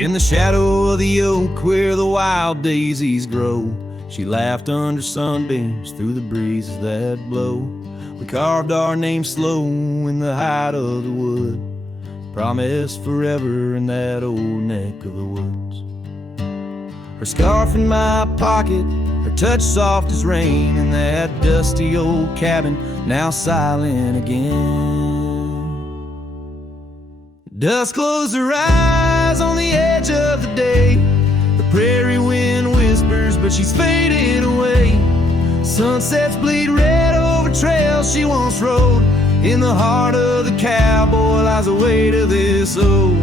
In the shadow of the oak where the wild daisies grow, she laughed under sunbeams through the breezes that blow. We carved our name slow in the height of the wood, promised forever in that old neck of the woods. Her scarf in my pocket, her touch soft as rain, in that dusty old cabin, now silent again. Dusk closed her eyes on the edge of the day. The prairie wind whispers, but she's fading away. Sunsets bleed red over trails she once rode. In the heart of the cowboy lies the weight of this ode.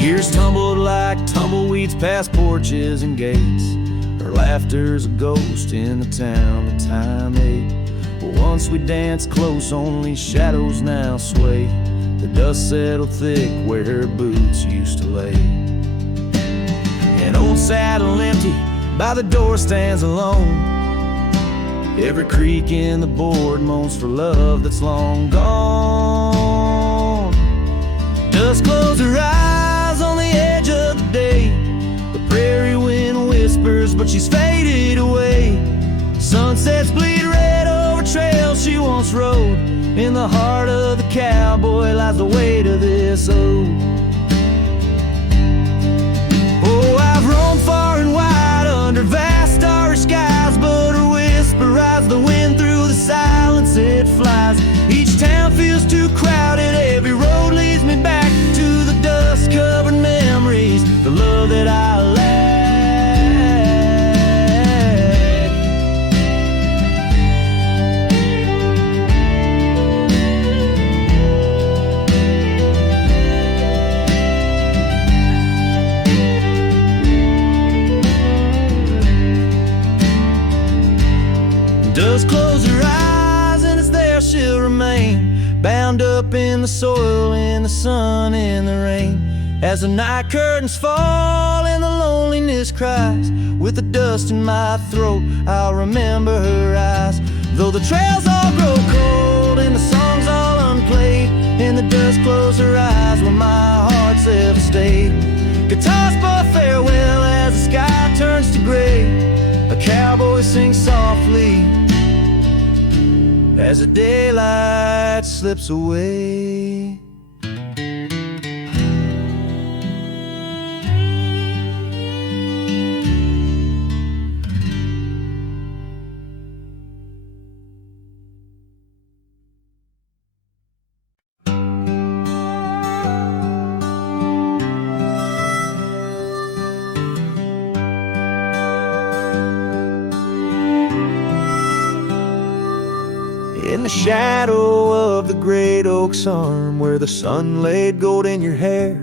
Years tumbled like tumbleweeds past porches and gates. Her laughter's a ghost in the town that time ate. But once we danced close, only shadows now sway. The dust settled thick where her boots used to lay. An old saddle empty by the door stands alone. Every creak in the board moans for love that's long gone. Dusk closed her eyes on the edge of the day. The prairie wind whispers, but she's faded away. Sunsets bleed red over trails she once rode. In the heart of the cowboy lies the weight of this ode. Oh, I've roamed far and wide under vast starry skies, but her whisper rides the wind through the silence it flies. Each town feels too crowded, every road leads me back to the dust-covered memories, the love that I lack. Dust close her eyes and it's there she'll remain, bound up in the soil, in the sun, in the rain. As the night curtains fall and the loneliness cries, with the dust in my throat I'll remember her eyes. Though the trails all grow cold and the songs all unplayed, and the dust close her eyes when my heart's ever stayed. Guitars for farewell as the sky turns to gray. A cowboy sings softly as the daylight slips away. In the shadow of the great oak's arm, where the sun laid gold in your hair,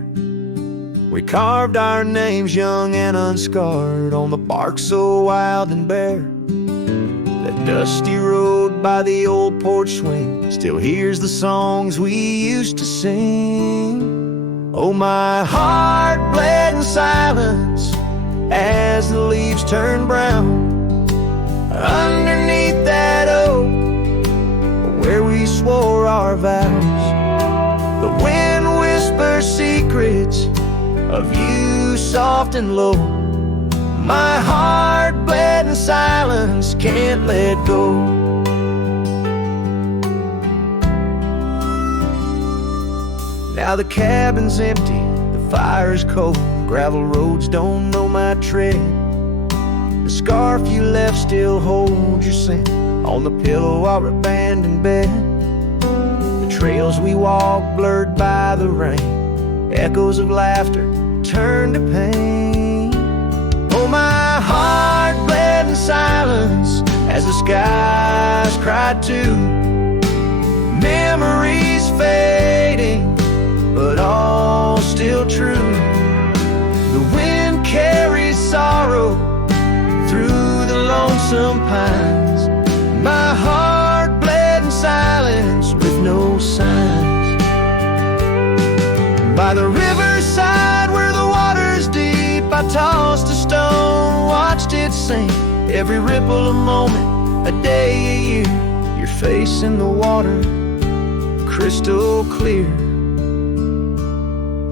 we carved our names young and unscarred on the bark so wild and bare. That dusty road by the old porch swing still hears the songs we used to sing. Oh, my heart bled in silence as the leaves turned brown underneath that oak where we swore our vows. The wind whispers secrets of you soft and low. My heart bled in silence, can't let go. Now the cabin's empty, the fire's cold, gravel roads don't know my tread. The scarf you left still holds your scent on the pillow of our abandoned bed. The trails we walked blurred by the rain, echoes of laughter turned to pain. Oh, my heart bled in silence as the skies cried too. Memories fading, but all still true. The wind carries sorrow through the lonesome pines. My heart bled in silence with no signs. By the riverside where the water's deep, I tossed a stone, watched it sink. Every ripple a moment, a day a year, your face in the water, crystal clear.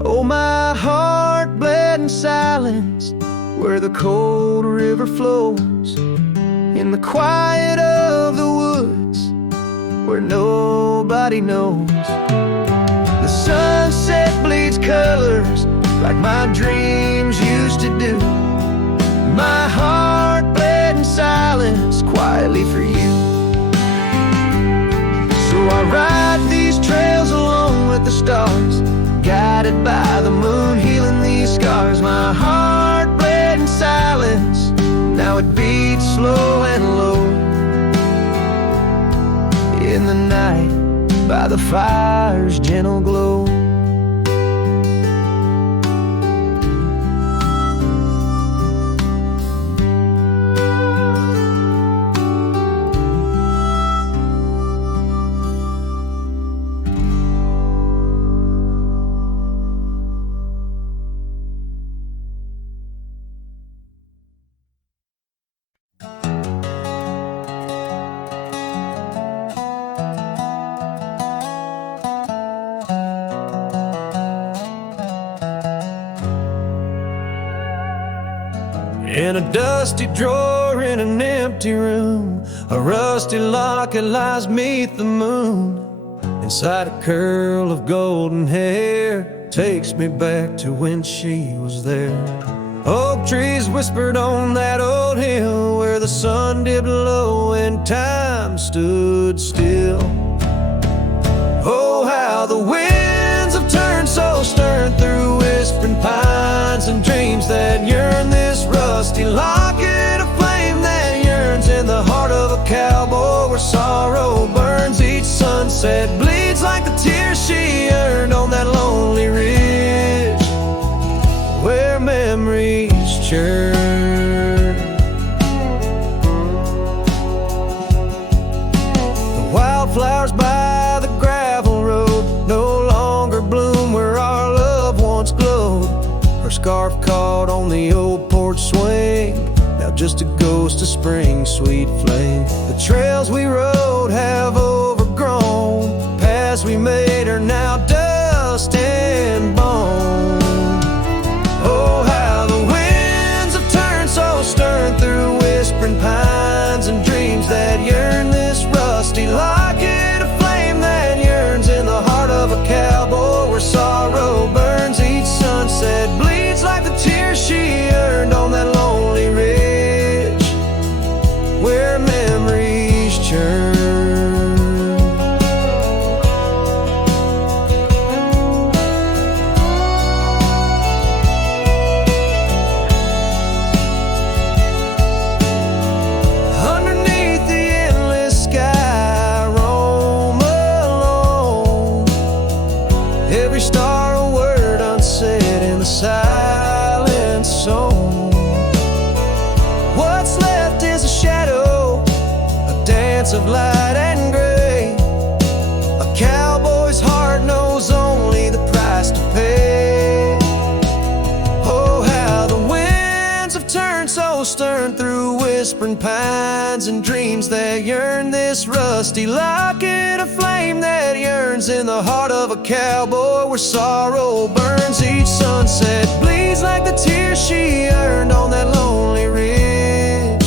Oh, my heart bled in silence where the cold river flows, in the quiet of the woods where nobody knows. The sunset bleeds colors like my dreams used to do. My heart bled in silence quietly for you. So I ride these trails alone with the stars, guided by the moon, healing these scars. My heart bled in silence, now it beats slow and low. In the night, by the fire's gentle glow. In a dusty drawer in an empty room, a rusty locket lies beneath the moon. Inside a curl of golden hair takes me back to when she was there. Oak trees whispered on that old hill where the sun dipped low and time stood still. Oh, how the winds have turned so stern through whispering pines and dreams that yearn. This rusty locket of flame that yearns in the heart of a cowboy where sorrow burns. Each sunset bleeds like the tears she earned on that lonely ridge where memories churn. The wildflowers by the gravel road no longer bloom where our love once glowed. Her scarf caught on the old porch swing, now just a ghost of spring's sweet flame. The trails we rode have overgrown, paths we made are now dust and bone. Oh, how the winds have turned so stern through whispering pines and dreams that yearn. This rusty locket of flame that yearns in the heart of a cowboy where sorrow burns. Each sunset bleeds like the tears she earned on that lonely ridge where memories churn. Underneath the endless sky, roam alone. Every star a word unsaid in the silent song. What's left is a shadow, a dance of light and gray. A cowboy's heart knows only the price to pay. Oh, how the winds have turned so stern through whispering pines and dreams that yearn. This rusty locket of flame that yearns in the heart of a cowboy where sorrow burns. Each sunset bleeds like the tears she earned on that lonely ridge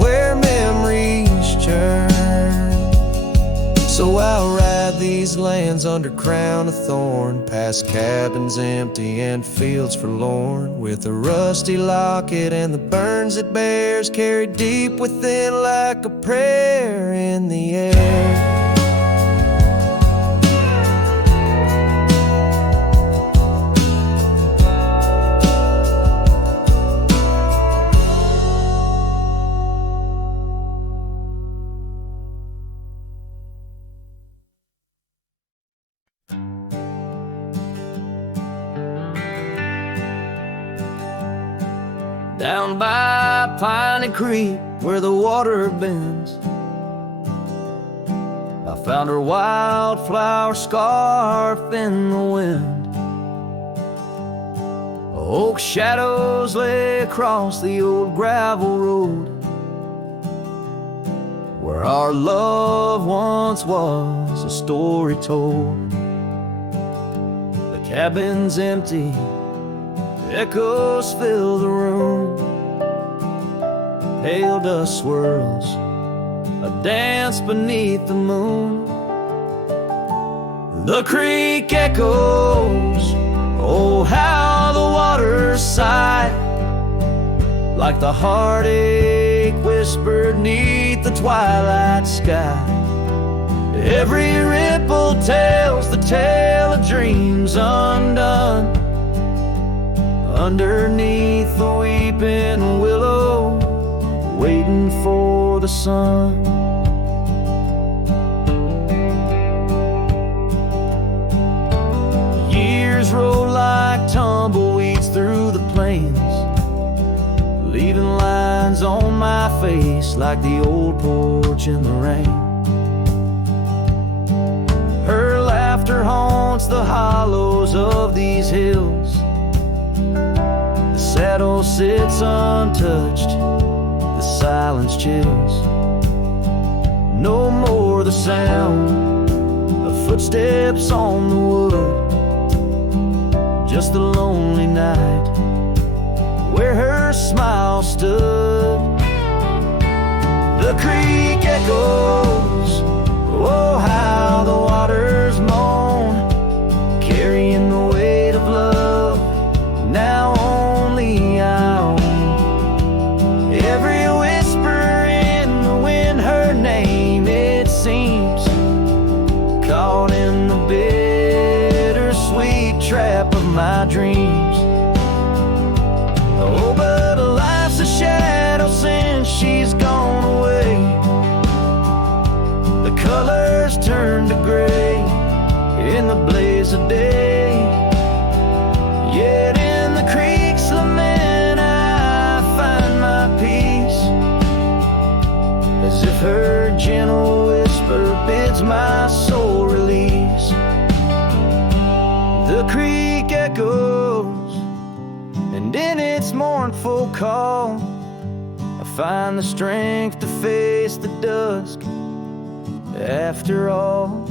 where memories churn. So I'll ride these lands under crown of thorn, past cabins empty and fields forlorn, with a rusty locket and the burns it bears carried deep within like a prayer in the air. Down by Piney Creek where the water bends, I found her wildflower scarf in the wind. Oak shadows lay across the old gravel road. where our love once was a story told. The cabin's empty, echoes fill the room. Pale dust swirls, a dance beneath the moon. The creek echoes, oh how the waters sigh, like the heartache whispered neath the twilight sky. Every ripple tells the tale of dreams undone, underneath the weeping willow, waiting for the sun. Years roll like tumbleweeds through the plains, leaving lines on my face like the old porch in the rain. Her laughter haunts the hollows of these hills. The saddle sits untouched, the silence chills. No more the sound of footsteps on the wood, just the lonely night where her smile stood. The creek echoes, oh how the waters moan, carrying the weight of love now only I own. Every whisper in the wind, her name it seems, caught in the bittersweet trap of my dreams. Oh, but life's a shadow since she's gone away. The colors turn to gray in the blaze of day. Yet in the creek's lament I find my peace, as if her gentle whisper bids my soul release. The creek echoes, and in its mournful call I find the strength to face the dusk. After all,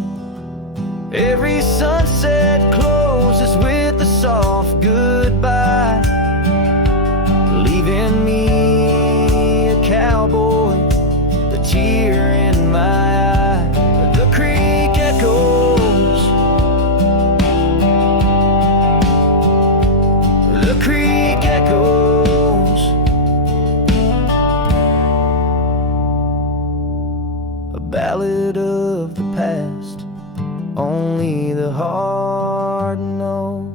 every sunset closes with a soft goodbye, leaving me a cowboy, the tear in my eye. The creek echoes, the creek echoes, a ballad of the past only the heart knows.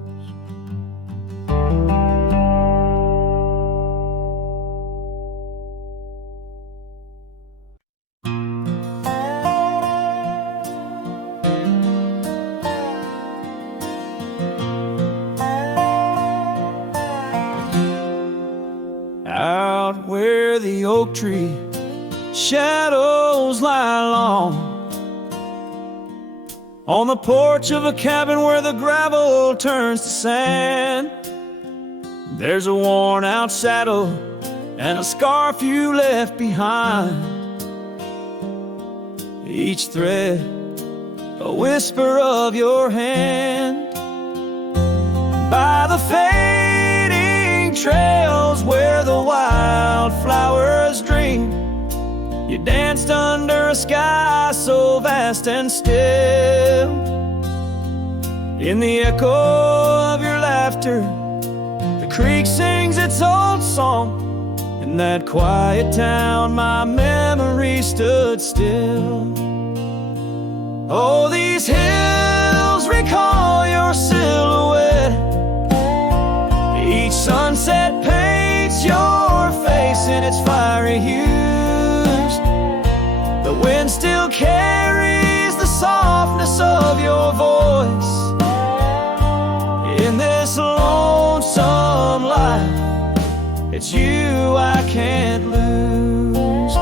Out where the oak tree shadows lie long, on the porch of a cabin where the gravel turns to sand, there's a worn out saddle and a scarf you left behind. Each thread a whisper of your hand. By the fading trails where the wildflowers dream, you danced under a sky so vast and still. In the echo of your laughter, the creek sings its old song. In that quiet town, my memory stood still. Oh, these hills recall your silhouette. Each sunset paints your face in its fiery hues. The wind still carries the softness of your voice. In this lonesome life, it's you I can't lose.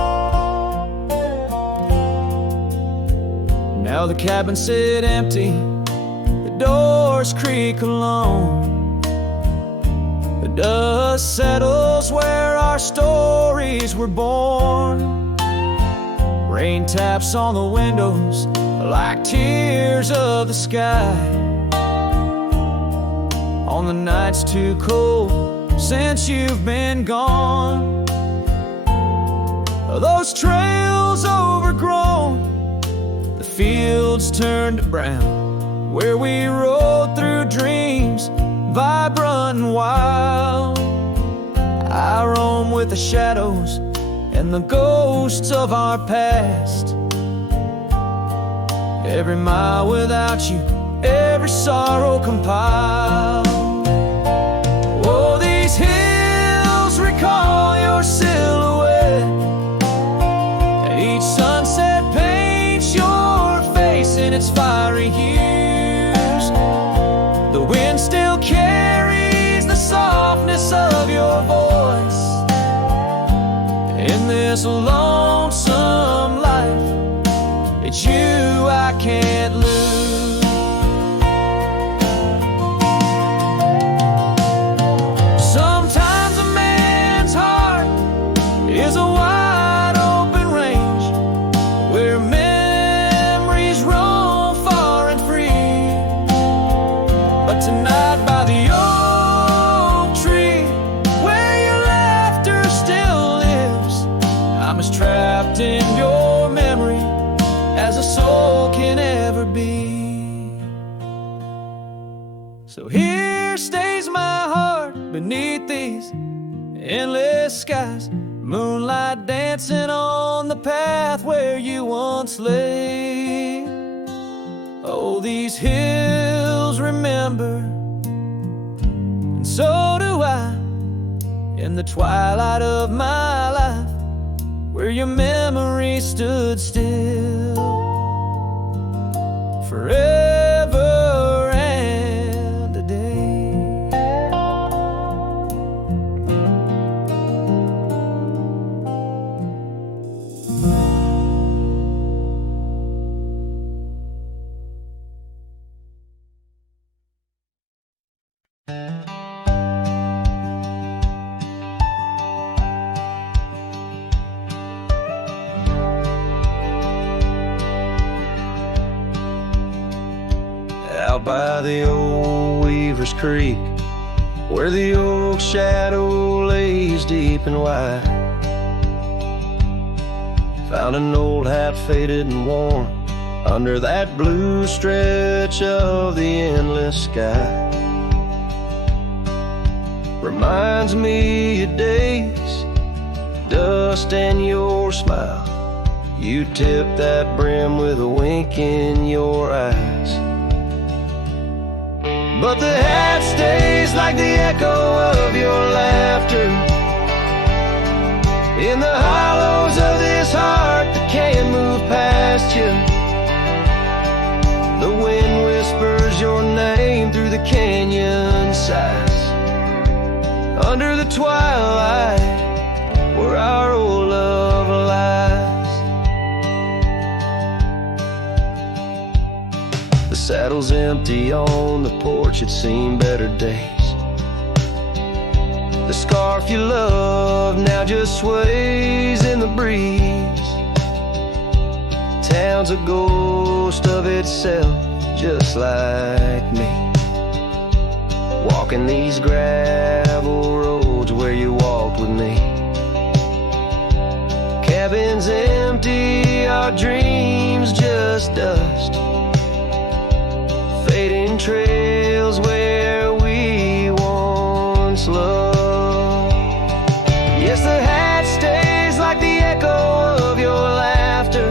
Now the cabins sit empty, the doors creak alone. The dust settles where our stories were born. Rain taps on the windows like tears of the sky. On the nights too cold since you've been gone. Those trails overgrown, the fields turned to brown, where we rode through dreams, vibrant and wild. I roam with the shadows and the ghosts of our past. Every mile without you, every sorrow compiled. Oh, these hills recall your silhouette, and each sunset paints your face in its fiery hues. The wind still carries the softness of your voice in this lonesome life. It's you I can't lose. Sometimes a man's heart is a wide open range where memories roam far and free. But tonight by the oak tree, where your laughter still lives, I'm as trapped in your memory as a soul can ever be. So here stays my heart beneath these endless skies, moonlight dancing on the path where you once lay. Oh, these hills remember, and so do I, in the twilight of my life, where your memory stood still forever and a day. Out by the old Weaver's Creek, where the oak shadow lays deep and wide, found an old hat faded and worn under that blue stretch of the endless sky. Reminds me of days, dust and your smile. You tipped that brim with a wink in your eyes. But the hat stays like the echo of your laughter in the hollows of this heart that can't move past you. The wind whispers your name through the canyon sides, under the twilight where our old love lies. The saddle's empty on the porch, it's seen better days. The scarf you love now just sways in the breeze. Town's a ghost of itself, just like me, walking these gravel roads where you walked with me. Cabin's empty, our dreams just dust, fading trails where we once loved. Yes, the hat stays like the echo of your laughter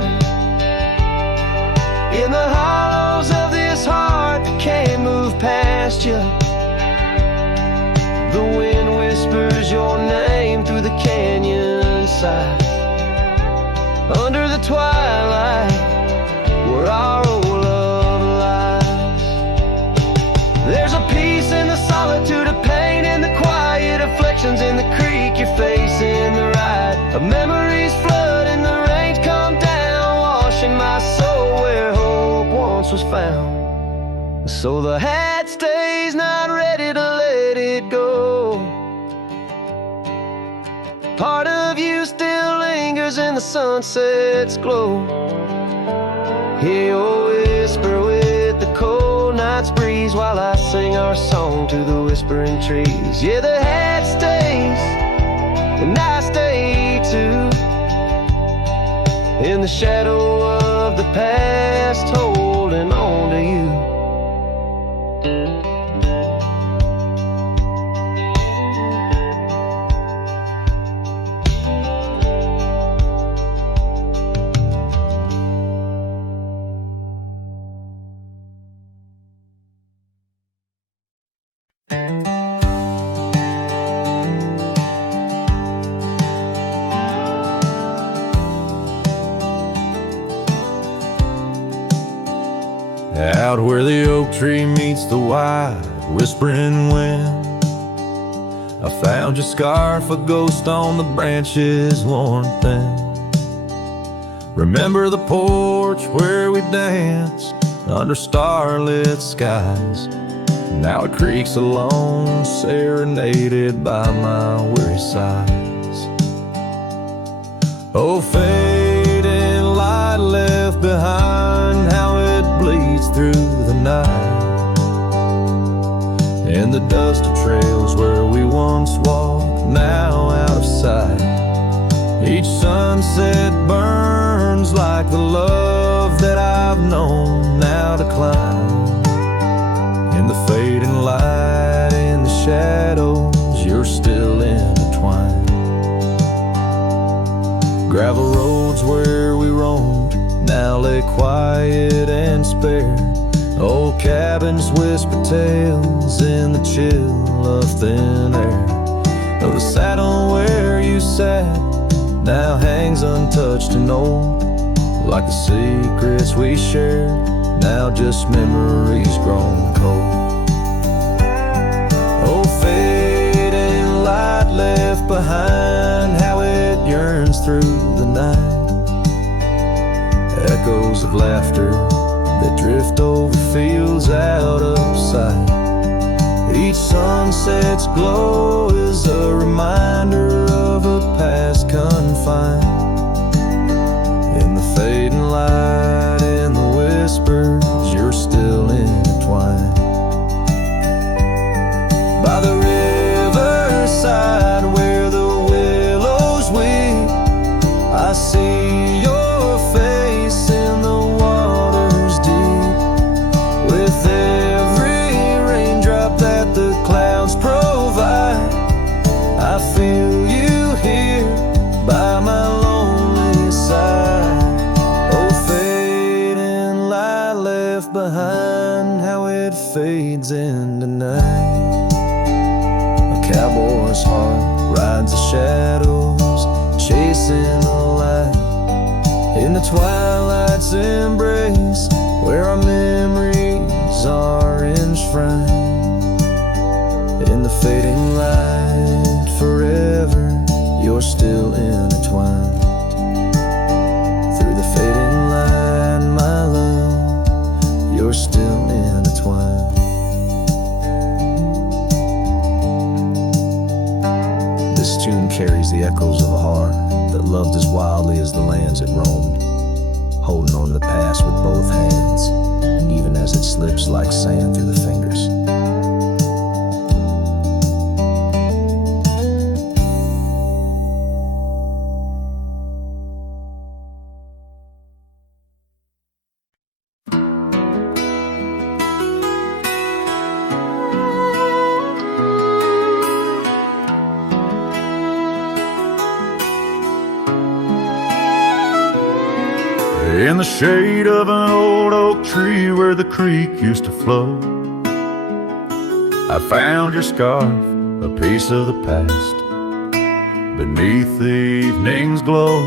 in the hollows of this heart that can't move past you. The wind whispers your name through the canyon side, under the twilight where our old love lies. There's a peace in the solitude of pain, in the quiet afflictions, in the creek you're facing the ride of memories flood and the rains come down, washing my soul where hope once was found. So the hat stays, not ready to let it go. Part of you still lingers in the sunset's glow. Hear your whisper with the cold night's breeze, while I sing our song to the whispering trees. Yeah, the head stays and I stay too, in the shadow of the past, holding on to you. Out where the oak tree meets the wide whispering wind, I found your scarf, a ghost on the branches worn thin. Remember the porch where we danced under starlit skies? Now it creaks alone, serenaded by my weary sighs. Oh, fading light left behind, how it bleeds through the night, and the dusty trails where we once walked, now out of sight. Each sunset burns like the love that I've known now decline. In the fading light, in the shadows, you're still intertwined. Gravel roads where we roamed now lay quiet and spare. Old cabins whisper tales in the chill of thin air. Though the saddle where you sat now hangs untouched and old, like the secrets we shared, now just memories grown cold. Oh, fading light left behind, how it yearns through the night. Echoes of laughter that drift over fields out of sight. Each sunset's glow is a reminder of a past confined. In the fading light, in the whispers, you're still intertwined. By the riverside where the willows weep, I see your face in the waters deep. With every raindrop that the clouds provide, I feel you here by my lonely side. Oh, fading light left behind, how it fades into night. A cowboy's heart rides the shadows, chasing the light. In the twilight's embrace, where our memories are enshrined. In the fading light, forever, you're still intertwined. Through the fading light, my love, you're still intertwined. This tune carries the echoes of a heart that loved as wildly as the lands it roamed, holding on to the past with both hands, even as it slips like sand through the fingers. In the shade of an old oak tree where the creek used to flow, I found your scarf, a piece of the past, beneath the evening's glow.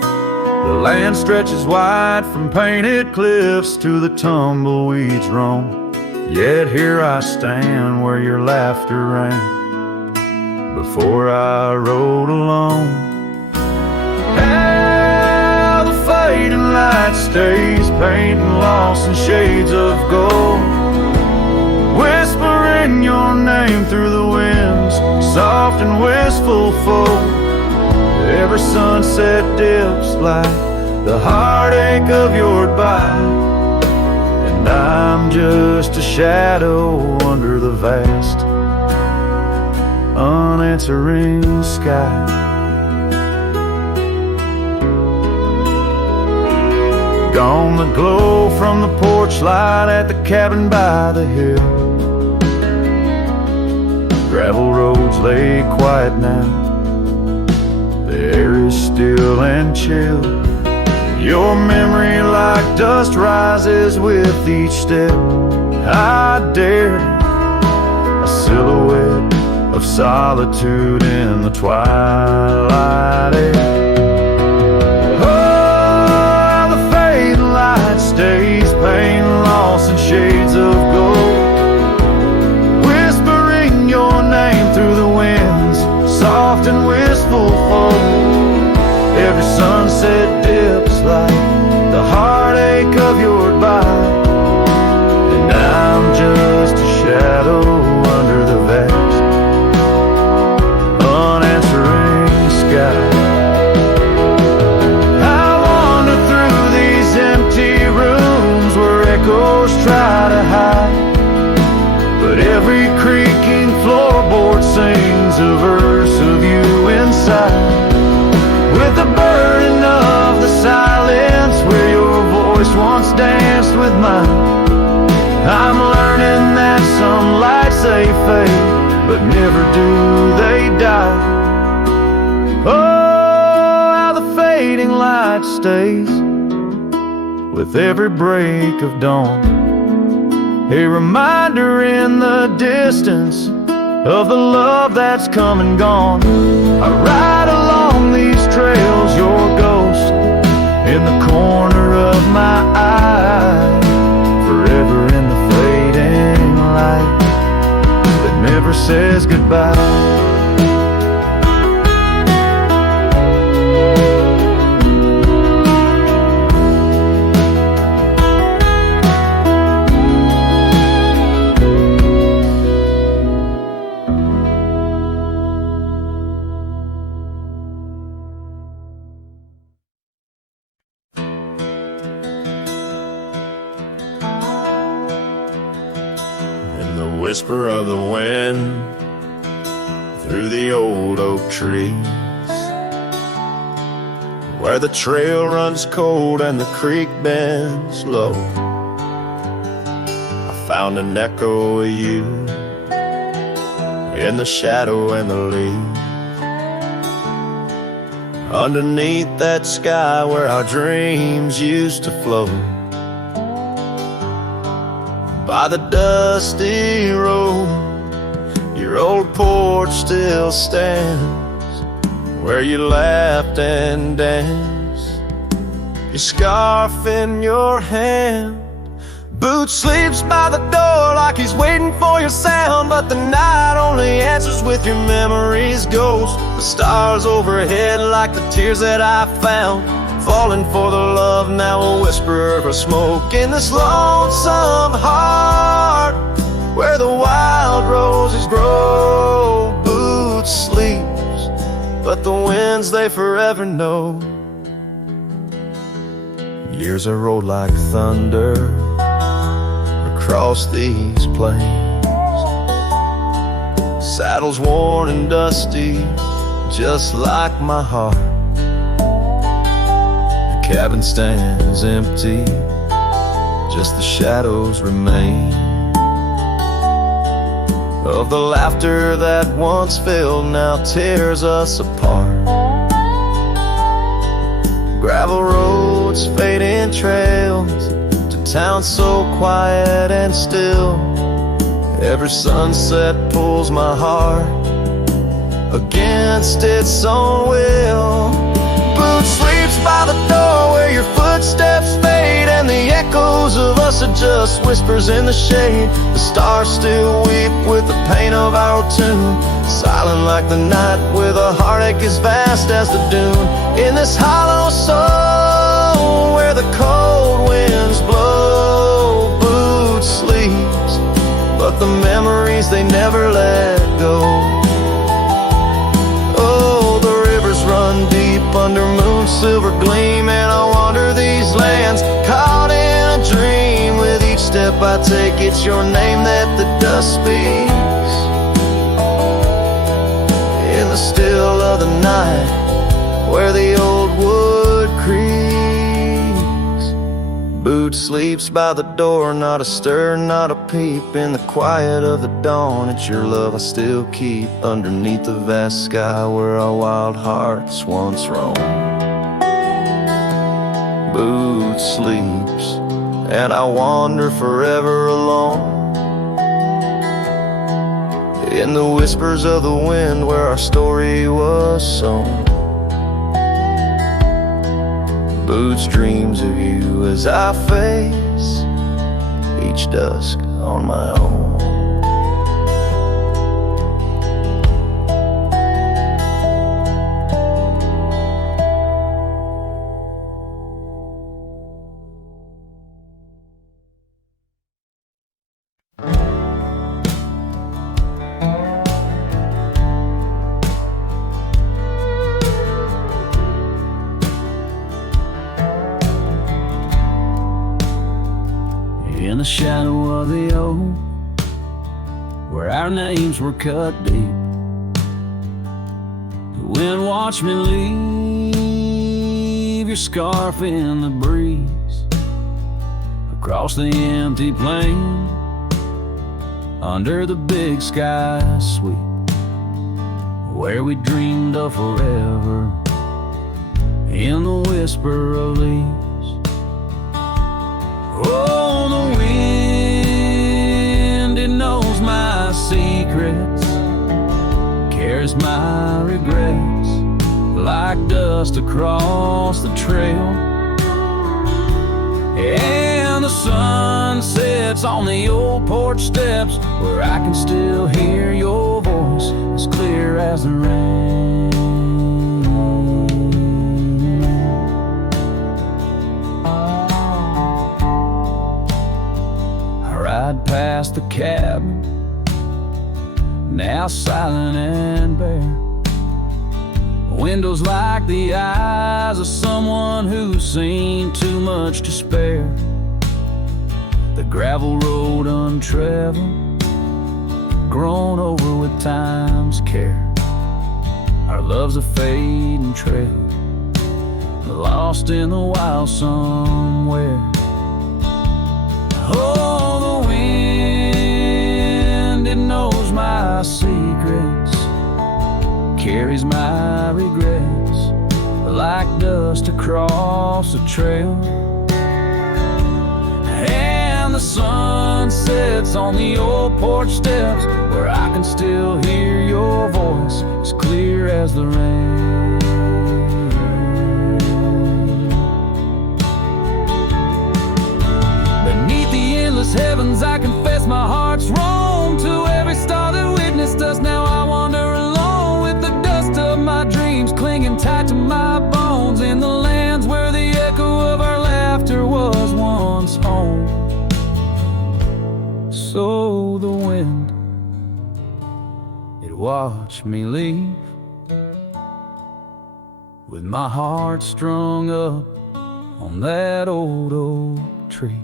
The land stretches wide from painted cliffs to the tumbleweeds roam. Yet here I stand where your laughter rang before I rode alone. Fading light stays, painting lost in shades of gold, whispering your name through the winds, soft and wistful fold. Every sunset dips like the heartache of your goodbye, and I'm just a shadow under the vast, unanswering sky. Gone the glow from the porch light at the cabin by the hill. Gravel roads lay quiet now, the air is still and chill. Your memory like dust rises with each step I dare, a silhouette of solitude in the twilight air. Stays, pain, loss, and shades of gold, whispering your name through the winds, soft and wistful fold. Every sunset dips like the heartache of your goodbye, and I'm just a shadow under the vast, unanswering sky. Echoes try to hide, but every creaking floorboard sings a verse of you inside. With the burden of the silence where your voice once danced with mine, I'm learning that some lights they fade, but never do they die. Oh, how the fading light stays with every break of dawn, a reminder in the distance of the love that's come and gone. I ride along these trails, your ghost in the corner of my eye, forever in the fading light that never says goodbye. Whisper of the wind through the old oak trees, where the trail runs cold and the creek bends low, I found an echo of you in the shadow and the leaves, underneath that sky where our dreams used to float. By the dusty road, your old porch still stands, where you laughed and danced, your scarf in your hand. Boots sleeps by the door like he's waiting for your sound, but the night only answers with your memory's ghost. The stars overhead like the tears that I found, falling for the love, now a whisper of smoke in this lonesome heart, where the wild roses grow. Boots sleeps, but the winds they forever know. Years are rolled like thunder across these plains, saddles worn and dusty, just like my heart. Cabin stands empty, just the shadows remain of the laughter that once filled, now tears us apart. Gravel roads, fading trails, to towns so quiet and still. Every sunset pulls my heart against its own will. Boots sleeps by the door where your footsteps fade, and the echoes of us are just whispers in the shade. The stars still weep with the pain of our tune, silent like the night with a heartache as vast as the dune. In this hollow soul where the cold winds blow, Boots sleeps, but the memories they never let go. Oh, the rivers run deep under moon's silver gleam, and I wander these lands, caught in a dream. With each step I take, it's your name that the dust speaks. In the still of the night, where the old wood creaks. Boot sleeps by the door, not a stir, not a peep. In the quiet of the dawn, it's your love I still keep. Underneath the vast sky where our wild hearts once roamed. Boot sleeps, and I wander forever alone. In the whispers of the wind where our story was sown. Boots dreams of you as I face each dusk on my own. In the shadow of the oak, where our names were cut deep, the wind watched me leave your scarf in the breeze. Across the empty plain, under the big sky sweep, where we dreamed of forever, in the whisper of leaves. Oh, the wind, it knows my secrets, carries my regrets like dust across the trail. And the sun sets on the old porch steps, where I can still hear your voice as clear as the rain. Ride past the cabin, now silent and bare. Windows like the eyes of someone who's seen too much to spare. The gravel road untraveled, grown over with time's care. Our love's a fading trail, lost in the wild somewhere. Oh, the wind, it knows my secrets, carries my regrets like dust across the trail. And the sun sets on the old porch steps, where I can still hear your voice as clear as the rain. Heavens, I confess my heart's wrong to every star that witnessed us. Now I wander alone with the dust of my dreams clinging tight to my bones, in the lands where the echo of our laughter was once home. So the wind, it watched me leave, with my heart strung up on that old oak tree.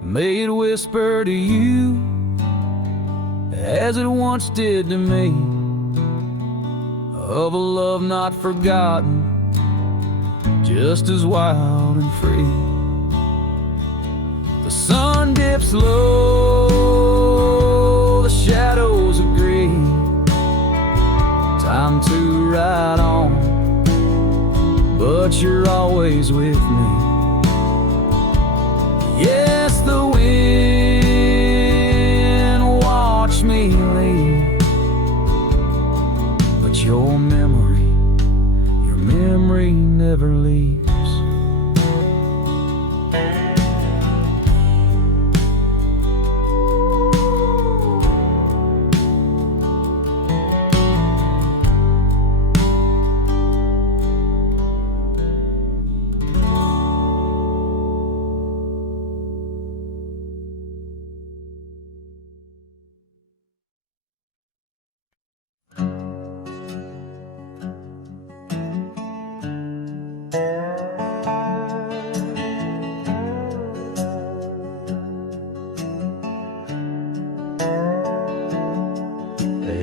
May it whisper to you as it once did to me, of a love not forgotten, just as wild and free. The sun dips low, the shadows agree, time to ride on, but you're always with me. Yes, the wind watched me leave, but your memory never leaves.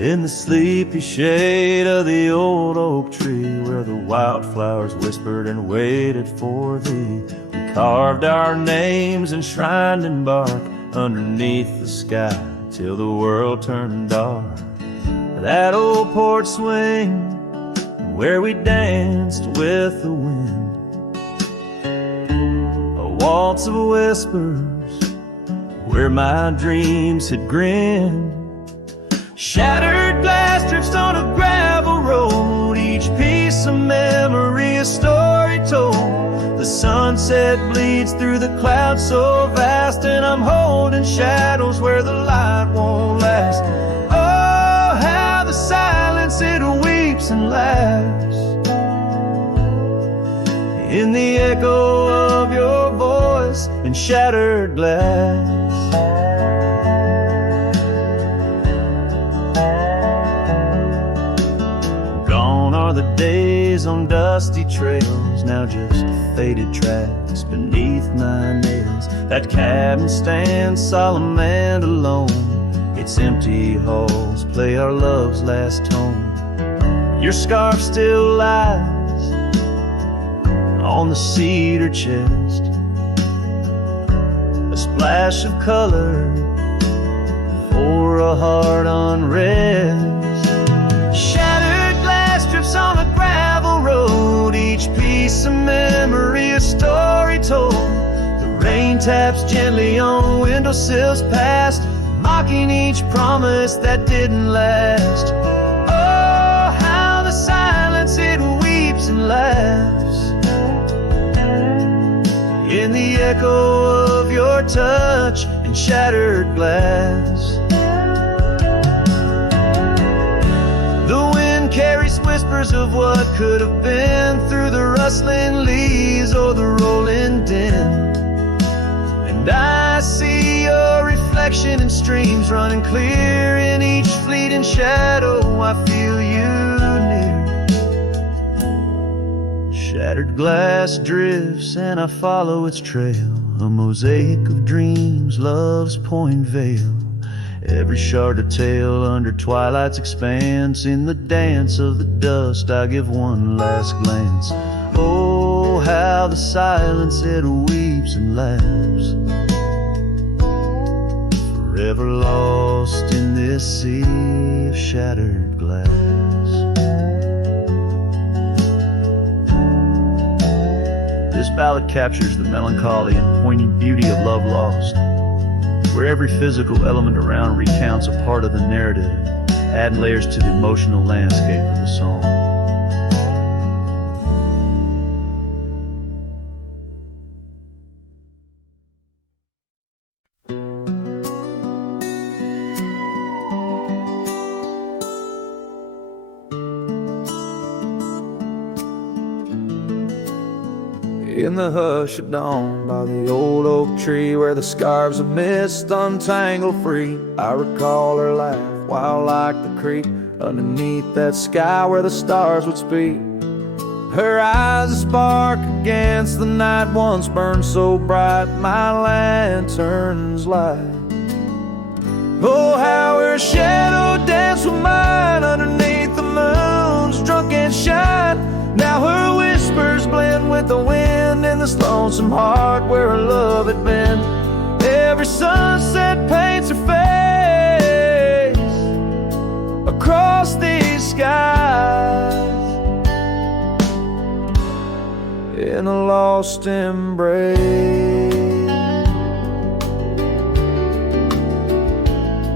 In the sleepy shade of the old oak tree, where the wildflowers whispered and waited for thee, we carved our names enshrined in bark underneath the sky till the world turned dark. That old porch swing where we danced with the wind, a waltz of whispers where my dreams had grinned. Shattered glass drifts on a gravel road, each piece of memory a story told. The sunset bleeds through the clouds so vast, and I'm holding shadows where the light won't last. Oh, how the silence it weeps and laughs in the echo of your voice and shattered glass. The days on dusty trails, now just faded tracks beneath my nails. That cabin stands solemn and alone, its empty halls play our love's last tone. Your scarf still lies on the cedar chest, a splash of color for a heart unrest. On a gravel road, each piece of memory a story told. The rain taps gently on windowsills past, mocking each promise that didn't last. Oh, how the silence it weeps and laughs in the echo of your touch and shattered glass. The wind carries whispers of what could have been through the rustling leaves or the rolling din. And I see your reflection in streams running clear in each fleeting shadow. I feel you near. Shattered glass drifts and I follow its trail, a mosaic of dreams, love's point veil. Every shard of tale under twilight's expanse. In the dance of the dust I give one last glance. Oh, how the silence it weeps and laughs, forever lost in this sea of shattered glass. This ballad captures the melancholy and poignant beauty of love lost, where every physical element around recounts a part of the narrative, adding layers to the emotional landscape of the song. In the hush of dawn, by the old oak tree, where the scarves of mist untangle free, I recall her laugh, wild like the creek, underneath that sky where the stars would speak. Her eyes a spark against the night, once burned so bright my lantern's light. Oh, how her shadow danced with mine underneath the moon's drunken shine. Now her whispers blend with the wind in this lonesome heart where her love had been. Every sunset paints her face across these skies in a lost embrace.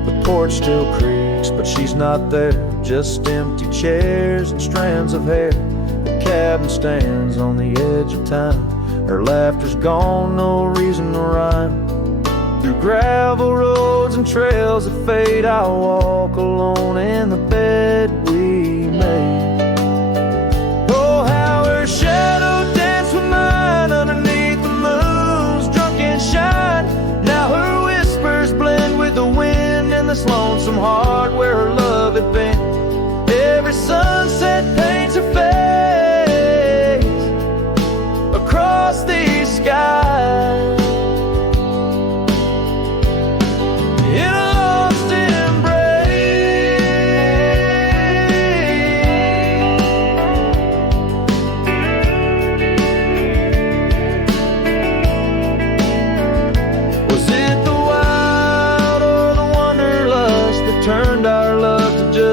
The porch still creaks, but she's not there, just empty chairs and strands of hair. Cabin stands on the edge of time, her laughter's gone, no reason to rhyme. Through gravel roads and trails that fade, I'll walk alone in the bed we made. Oh, how her shadow danced with mine underneath the moon's drunken shine. Now her whispers blend with the wind in this lonesome heart where her love had been. Every sunset paints her face across these skies in a lost embrace.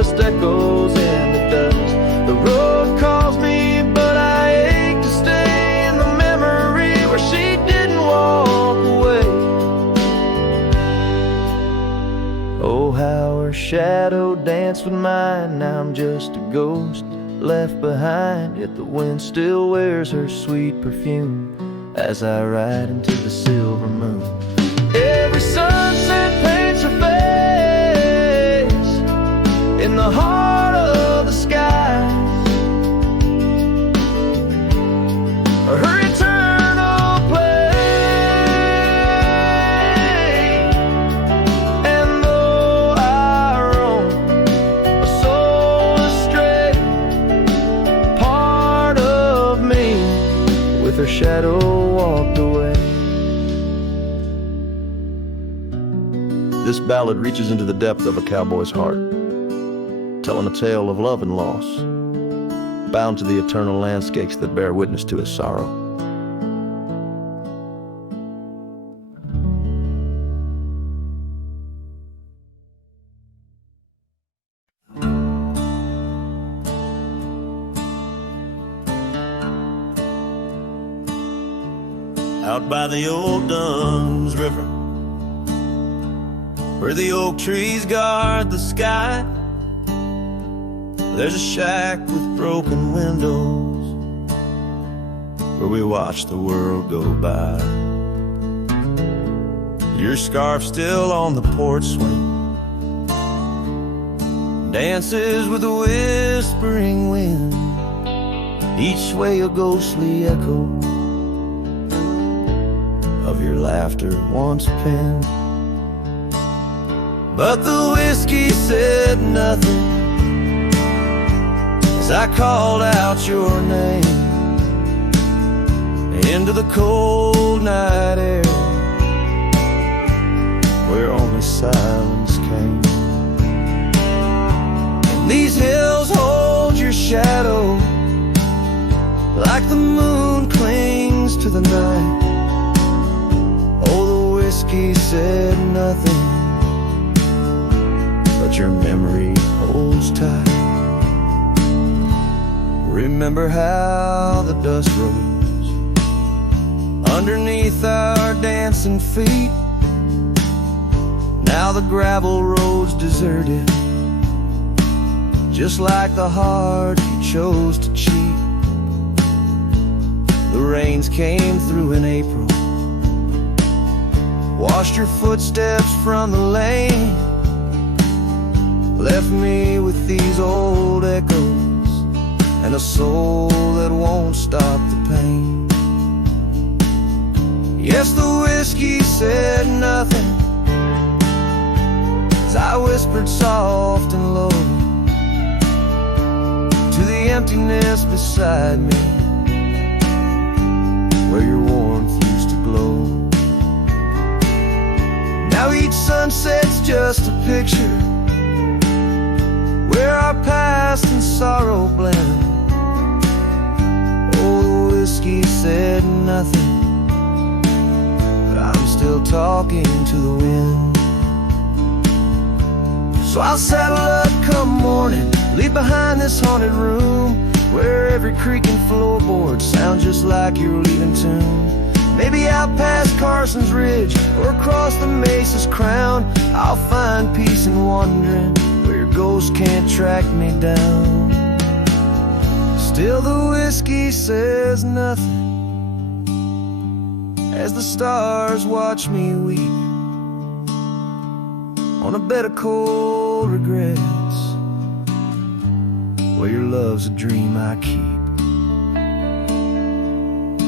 just echoes in the dust. The road calls me, but I ache to stay in the memory where she didn't walk away. Oh, how her shadow danced with mine. Now I'm just a ghost left behind, yet the wind still wears her sweet perfume as I ride into the silver moon. Every sunset paints her face in the heart of the sky. Her eternal play. And though I roam a soul astray, part of me with her shadow walked away. This ballad reaches into the depth of a cowboy's heart, telling a tale of love and loss, bound to the eternal landscapes that bear witness to his sorrow. Out by the old Dunn's River, where the oak trees guard the sky, there's a shack with broken windows where we watch the world go by. Your scarf still on the porch swing dances with a whispering wind, each way a ghostly echo of your laughter once penned. But the whiskey said nothing as I called out your name into the cold night air where only silence came. And these hills hold your shadow like the moon clings to the night. Oh, the whiskey said nothing, but your memory holds tight. Remember how the dust rose underneath our dancing feet. Now the gravel road's deserted, just like the heart you chose to cheat. The rains came through in April, washed your footsteps from the lane, left me with these old echoes and a soul that won't stop the pain. Yes, the whiskey said nothing as I whispered soft and low to the emptiness beside me where your warmth used to glow. Now each sunset's just a picture where our past and sorrow blend. Oh, the whiskey said nothing, but I'm still talking to the wind. So I'll saddle up come morning, leave behind this haunted room where every creaking floorboard sounds just like your leaving tune. Maybe out past Carson's Ridge or across the Mesa's crown, I'll find peace in wandering where your ghost can't track me down. Still the whiskey says nothing as the stars watch me weep on a bed of cold regrets where your love's a dream I keep.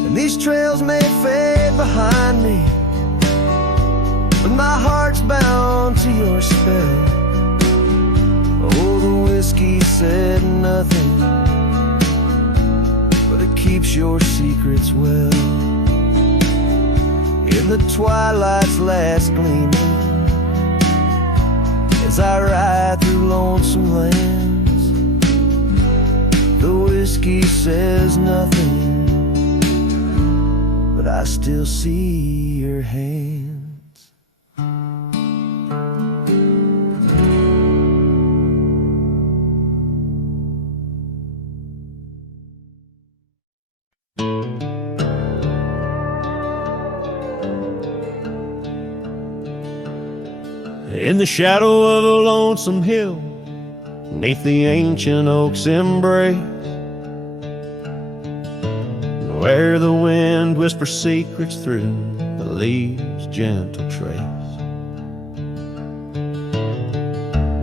And these trails may fade behind me, but my heart's bound to your spell. Oh, the whiskey said nothing, but it keeps your secrets well. In the twilight's last gleaming, as I ride through lonesome lands, the whiskey says nothing, but I still see your hands. In the shadow of a lonesome hill, neath the ancient oak's embrace, where the wind whispers secrets through the leaves' gentle trace,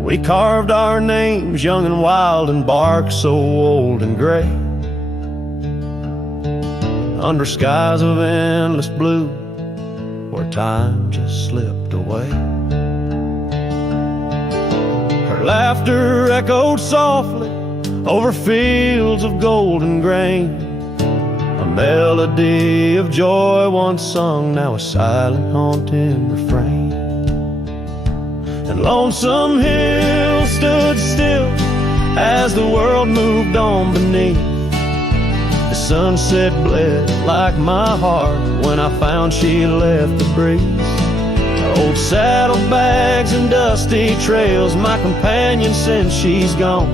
we carved our names young and wild in bark so old and gray, under skies of endless blue where time just slipped away. Her laughter echoed softly over fields of golden grain, a melody of joy once sung, now a silent haunting refrain. And Lonesome Hill stood still as the world moved on beneath. The sunset bled like my heart when I found she left the breeze. Old saddlebags and dusty trails, my companion since she's gone.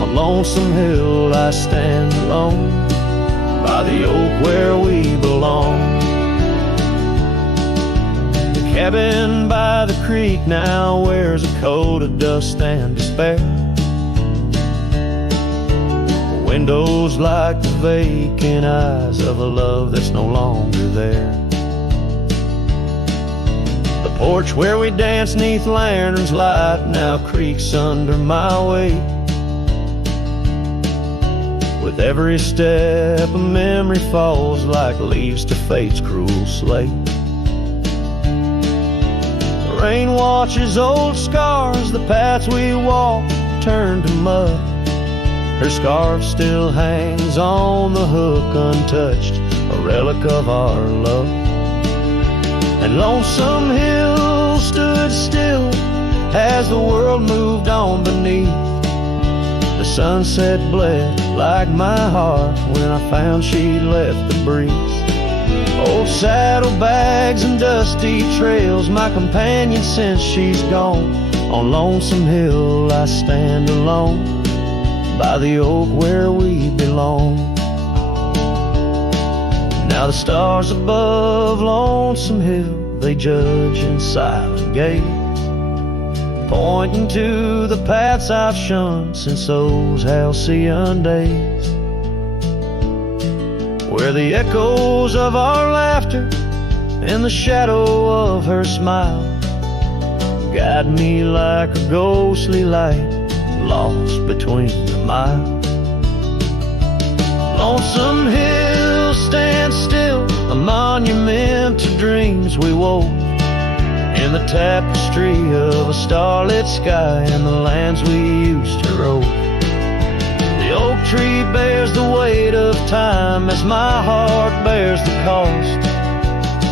On Lonesome Hill I stand alone, by the oak where we belong. The cabin by the creek now wears a coat of dust and despair. The windows like the vacant eyes of a love that's no longer there. The porch where we danced neath lanterns light now creaks under my weight. With every step a memory falls like leaves to fate's cruel slate. The rain washes old scars, the paths we walk turn to mud. Her scarf still hangs on the hook untouched, a relic of our love. And Lonesome Hill stood still as the world moved on beneath. The sunset bled like my heart when I found she left the breeze. Old saddlebags and dusty trails, my companion since she's gone. On Lonesome Hill I stand alone, by the oak where we belong. Now the stars above Lonesome Hill, they judge in silent gaze, pointing to the paths I've shunned since those halcyon days, where the echoes of our laughter and the shadow of her smile guide me like a ghostly light lost between the miles. Lonesome Hill stands still, a monument to dreams we wove, in the tapestry of a starlit sky and the lands we used to rove. The oak tree bears the weight of time as my heart bears the cost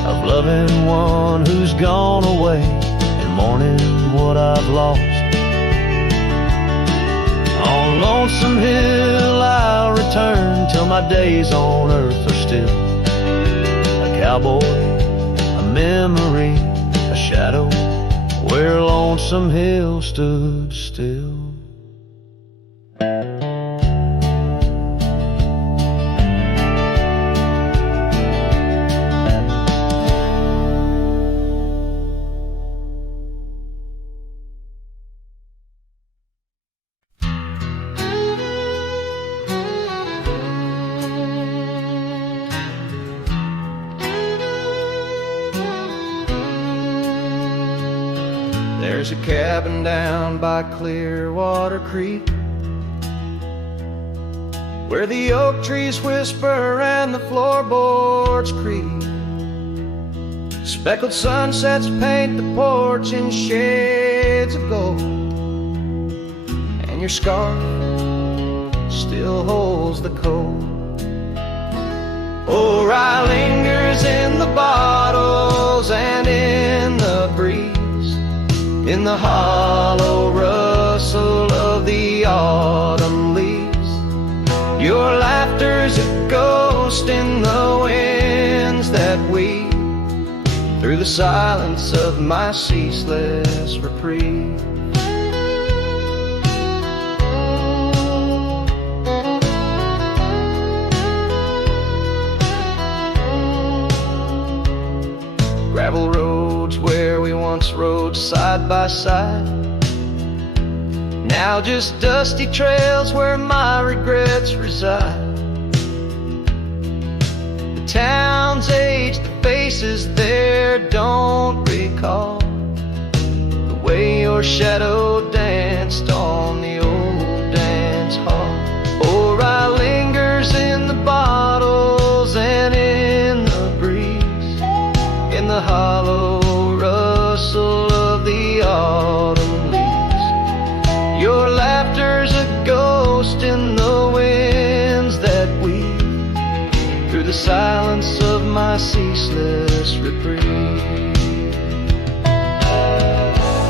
of loving one who's gone away and mourning what I've lost. On Lonesome Hill I'll return till my days on earth are still a cowboy, a memory, a shadow where Lonesome Hill stood still. There's a cabin down by Clearwater Creek, where the oak trees whisper and the floorboards creak. Speckled sunsets paint the porch in shades of gold, and your scarf still holds the cold. Oh, rye lingers in the bottles and in the breeze, in the hollow rustle of the autumn leaves. Your laughter's a ghost in the winds that weave through the silence of my ceaseless reprieve. Gravel roads where we once once rode side by side. Now just dusty trails where my regrets reside. The town's aged, the faces there don't recall the way your shadow danced on the old dance hall. Or I lingers in the bottles and in the breeze, in the hollow rustle of the autumn leaves. Your laughter's a ghost in the winds that weave through the silence of my ceaseless reprieve.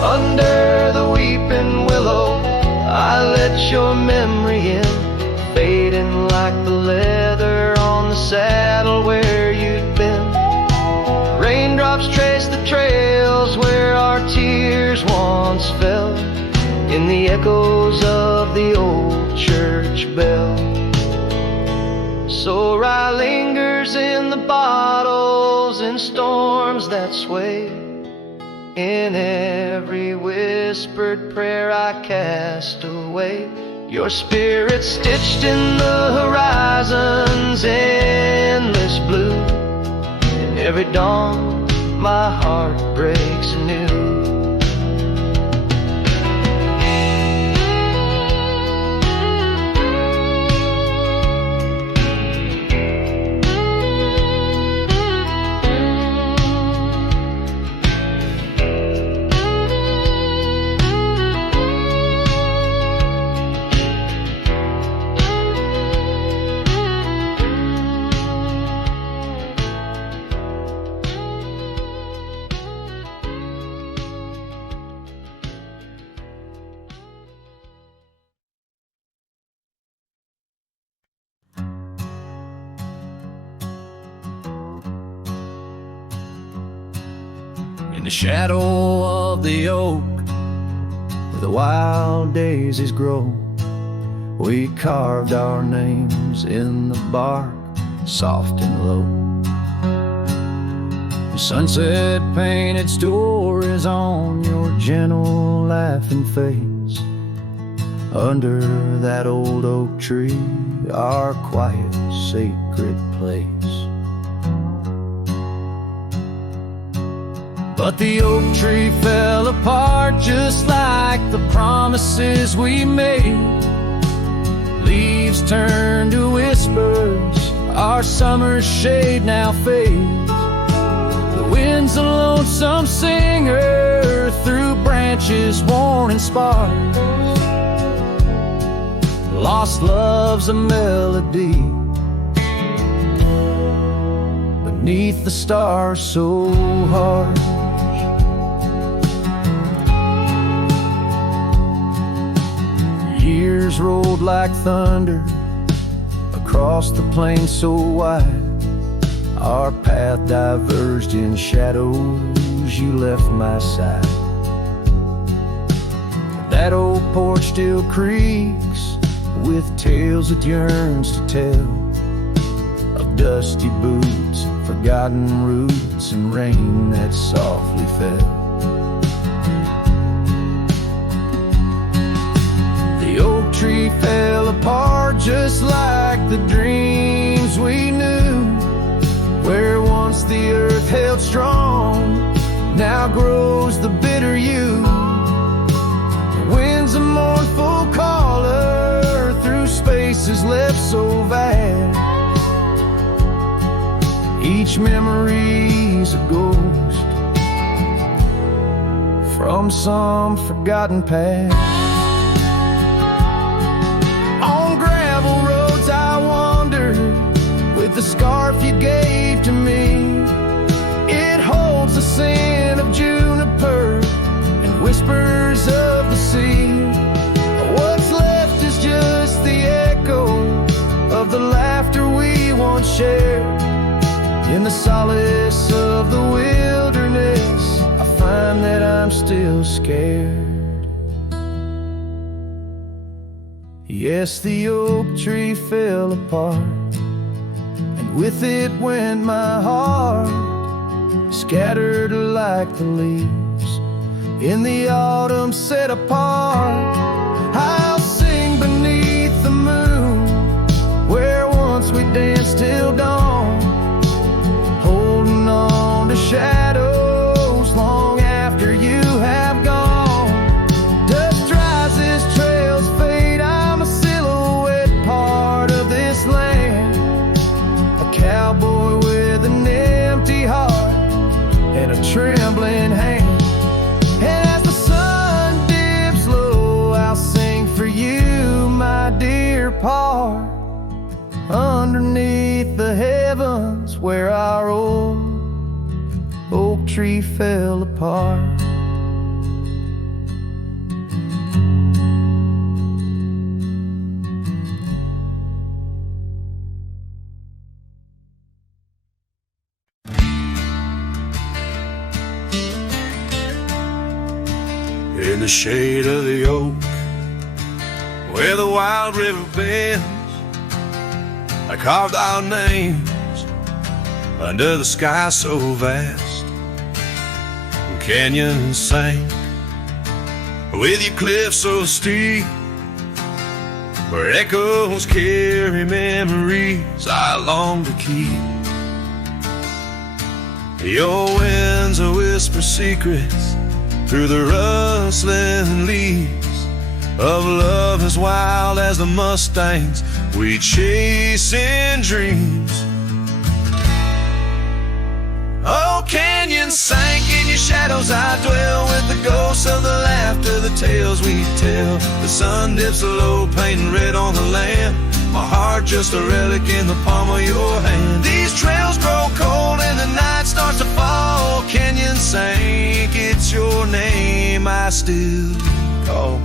Under the weeping willow, I let your memory in, fading like the leather on the saddle where you'd been. Raindrops trace the trails where our tears once fell, in the echoes of the old church bell. So I lingers in the bottles, in storms that sway, in every whispered prayer I cast away. Your spirit stitched in the horizon's endless blue. In every dawn my heart breaks anew. In the shadow of the oak, where the wild daisies grow, we carved our names in the bark, soft and low. The sunset painted stories on your gentle laughing face. Under that old oak tree, our quiet, sacred place. But the oak tree fell apart just like the promises we made. Leaves turned to whispers, our summer's shade now fades. The wind's a lonesome singer through branches worn and sparse. Lost love's a melody beneath the stars so harsh. Years rolled like thunder across the plain so wide. Our path diverged in shadows, you left my side. That old porch still creaks with tales it yearns to tell, of dusty boots, forgotten roots, and rain that softly fell. The oak tree fell apart just like the dreams we knew, where once the earth held strong, now grows the bitter yew. The wind's a mournful caller through spaces left so vast. Each memory's a ghost from some forgotten past. On gravel roads I wander with the scarf you gave to me. It holds the scent of juniper and whispers of the sea. What's left is just the echo of the laughter we once shared. In the solace of the wilderness, I find that I'm still scared. Yes, the oak tree fell apart, and with it went my heart, scattered like the leaves in the autumn set apart. I'll sing beneath the moon, where once we danced till dawn, holding on to shadows long after you have gone. Dust dries as trails fade, I'm a silhouette part of this land, a cowboy with an empty heart and a trembling hand. And as the sun dips low, I'll sing for you, my dear part, underneath the heavens where our old oak tree fell apart. In the shade of the oak, where the wild river bends, I carved our names under the sky so vast. Canyons sank with your cliffs so steep, where echoes carry memories I long to keep. Your winds will whisper secrets through the rustling leaves of love as wild as the mustangs we chase in dreams. Oh, canyons sank in your shadows, I dwell with the ghosts of the laughter, the tales we tell. The sun dips low, painting red on the land, my heart just a relic in the palm of your hand. These trails grow cold and the night starts to fall. Canyon sank, it's your name I still call.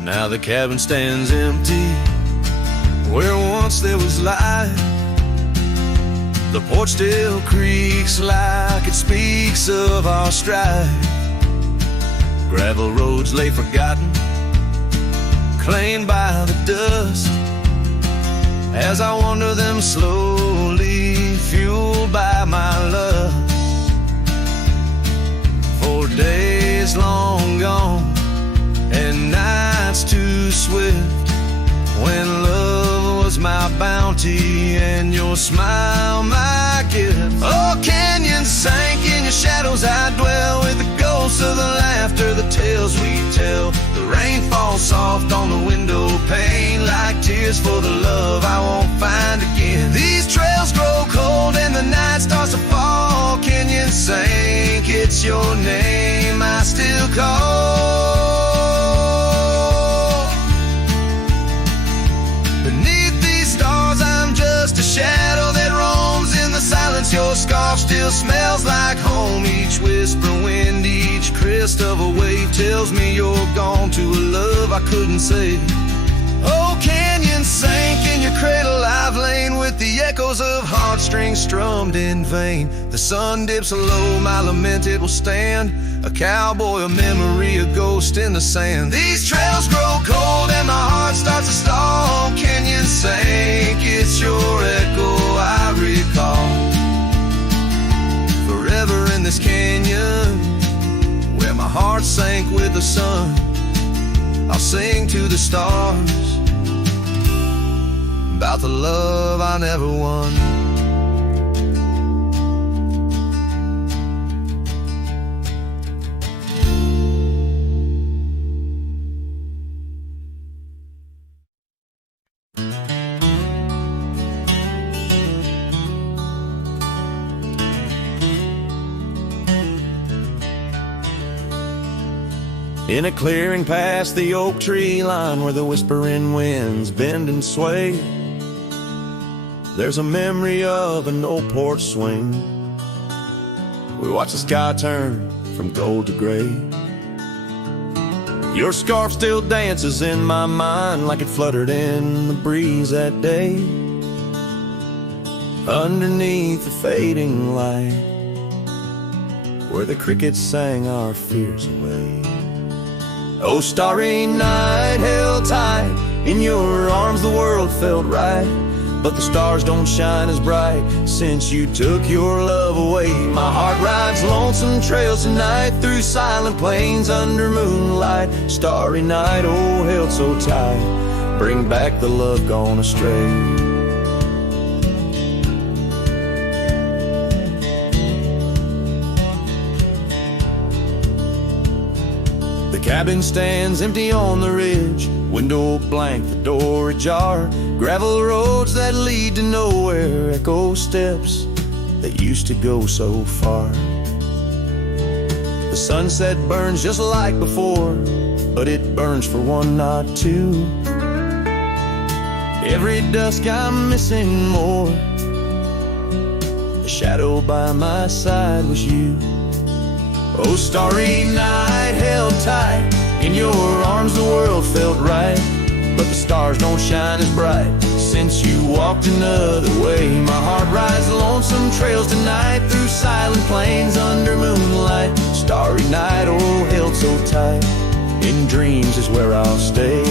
Now the cabin stands empty where once there was light. The porch still creaks like it speaks of our strife. Gravel roads lay forgotten, claimed by the dust, as I wander them slowly, fueled by my lust. For days long gone and nights too swift, when love was my bounty and your smile my gift. Oh, canyons sank in your shadows, I dwell with the ghosts of the laughter, the tales we tell. The rain falls soft on the window pane like tears for the love I won't find again. These trails grow cold and the night starts to fall. Canyons sank, it's your name I still call. Beneath these stars I'm just a shadow that roams in the silence. Your scarf still smells like home. Each whisper wind, each crest of a wave tells me you're gone to a love I couldn't save. Oh, canyon sank in your cradle, I've lain with the echoes of heartstrings strummed in vain. The sun dips low, my lament it will stand, a cowboy, a memory, a ghost in the sand. These trails grow cold and my heart starts to stall. Canyon sank, it's your echo I recall. Forever in this canyon, where my heart sank with the sun, I'll sing to the stars about the love I never won. In a clearing past the oak tree line, where the whispering winds bend and sway, there's a memory of an old porch swing. We watch the sky turn from gold to gray. Your scarf still dances in my mind like it fluttered in the breeze that day, underneath the fading light, where the crickets sang our fears away. Oh, starry night held tight, in your arms the world felt right. but the stars don't shine as bright since you took your love away. My heart rides lonesome trails tonight through silent plains under moonlight. Starry night, oh held so tight, bring back the love gone astray. The cabin stands empty on the ridge, window blank, the door ajar. Gravel roads that lead to nowhere, echo steps that used to go so far. The sunset burns just like before, but it burns for one, not two. Every dusk I'm missing more. The shadow by my side was you. Oh, starry night, held tight in your arms, the world felt right, but the stars don't shine as bright since you walked another way. My heart rides lonesome trails tonight through silent plains under moonlight. Starry night, oh held so tight, in dreams is where I'll stay.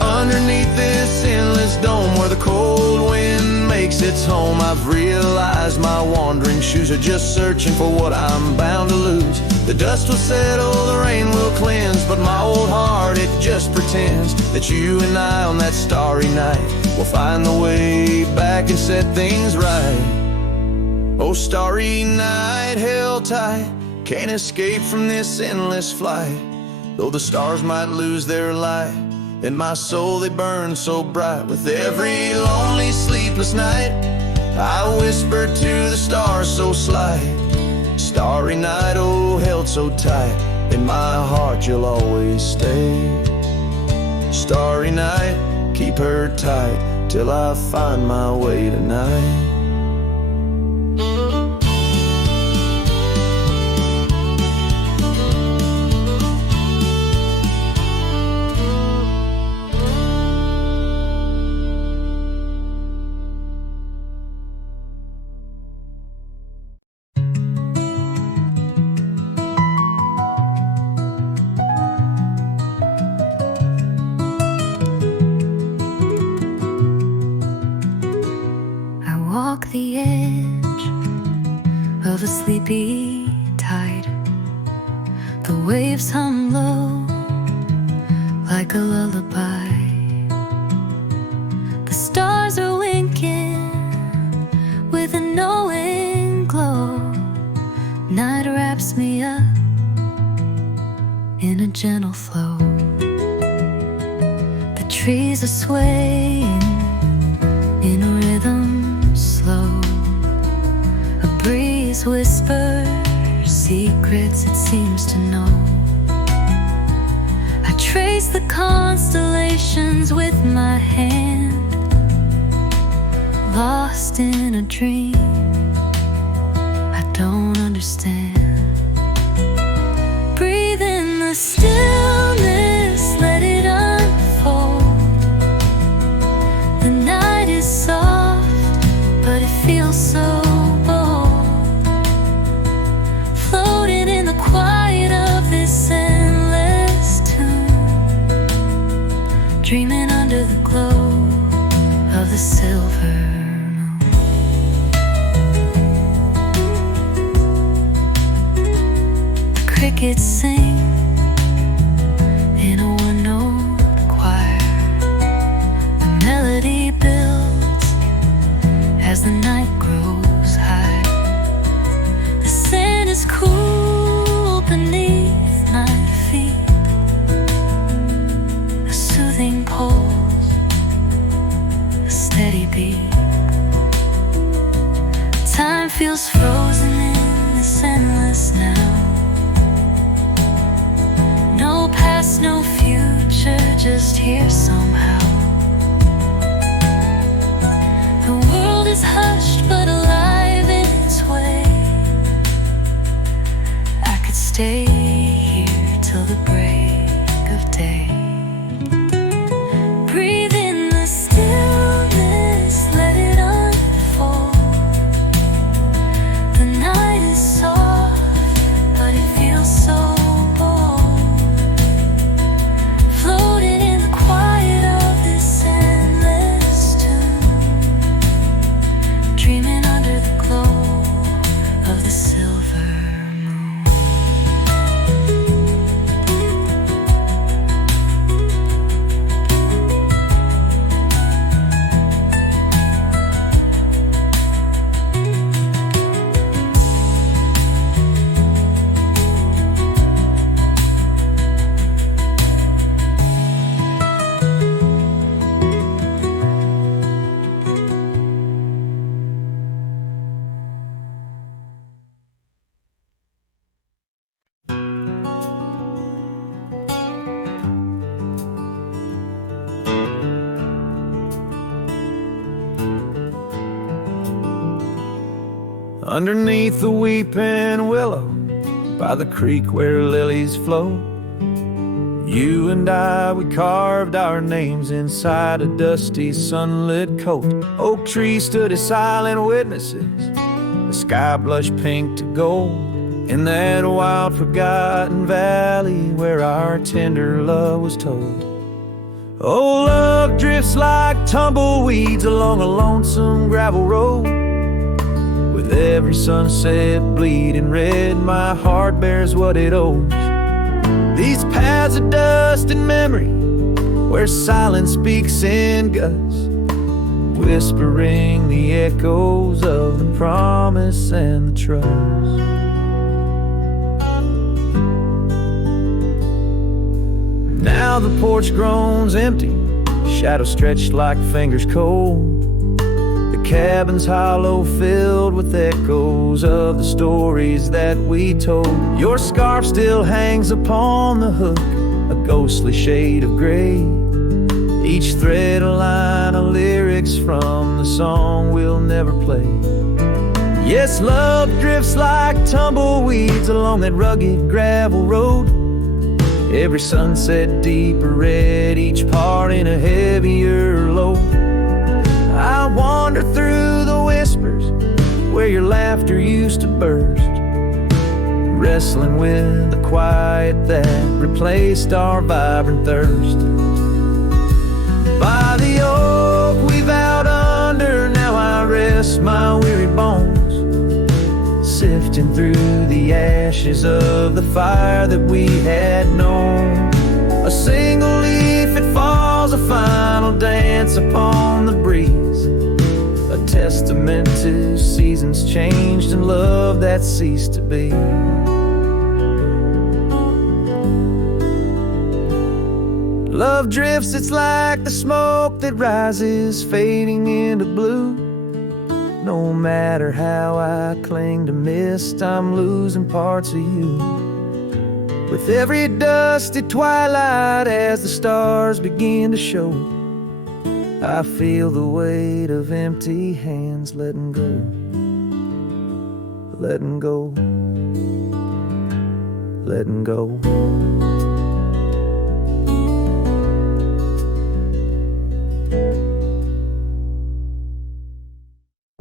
Underneath this endless dome where the cold wind makes its home, I've realized my wandering shoes are just searching for what I'm bound to lose. The dust will settle, the rain will cleanse, but my old heart, it just pretends that you and I on that starry night will find the way back and set things right. Oh, starry night, held tight, can't escape from this endless flight. Though the stars might lose their light, in my soul they burn so bright. With every lonely sleepless night, I whisper to the stars so slight. Starry night, oh held so tight, in my heart you'll always stay. Starry night, keep her tight till I find my way tonight. The edge of a sleepy tide, the waves hum low like a lullaby. The stars are winking with a knowing glow. Night wraps me up in a gentle flow. The trees are swaying in a rhythm slow. A breeze whispers secrets it seems to know. I trace the constellations with my hand, lost in a dream I don't understand. Breathe in the stillness, let it unfold. The night is soft, but it feels so bold, floating in the quiet of this endless tune, dreaming under the glow of the silver moon. The crickets sing in a one-note choir. The melody builds as the night grows high. The sand is cool beneath my feet, a soothing pulse, a steady beat. Time feels frozen in this endless now. No past, no future, just here somehow. The world is hushed but alive in its way. I could stay here till the break of day. Breathe in the stillness, let it unfold. The night underneath the weeping willow, by the creek where lilies flow. You and I, we carved our names inside a dusty sunlit coat. Oak trees stood as silent witnesses, the sky blushed pink to gold, in that wild forgotten valley where our tender love was told. Oh, love drifts like tumbleweeds along a lonesome gravel road. With every sunset bleeding red, my heart bears what it owes. These paths of dust and memory, where silence speaks in gusts, whispering the echoes of the promise and the trust. Now the porch groans empty, shadows stretched like fingers cold. The cabin's hollow, filled with echoes of the stories that we told. Your scarf still hangs upon the hook, a ghostly shade of gray, each thread a line of lyrics from the song we'll never play. Yes, love drifts like tumbleweeds along that rugged gravel road, every sunset deeper red, each part in a heavier load. I wander through the whispers where your laughter used to burst, wrestling with the quiet that replaced our vibrant thirst. By the oak we vowed under, now I rest my weary bones, sifting through the ashes of the fire that we had known. A single leaf, it falls, a final dance upon the breeze, a testament to seasons changed and love that ceased to be. Love drifts, it's like the smoke that rises, fading into blue. No matter how I cling to mist, I'm losing parts of you. With every dusty twilight, as the stars begin to show, I feel the weight of empty hands letting go, letting go, letting go.